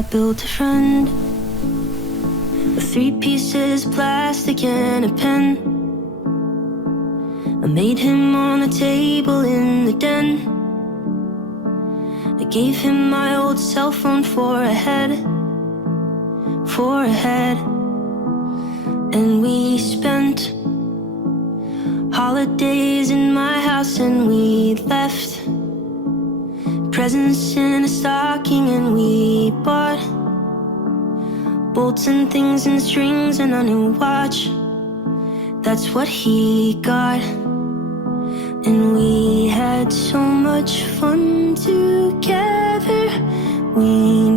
I built a friend with 3 pieces, plastic and a pen. I made him on the table in the den. I gave him my old cell phone for a head. And we spent holidays in my house, and we left presents in a stocking, and we bought bolts and things and strings and a new watch. That's what he got. And we had so much fun together. We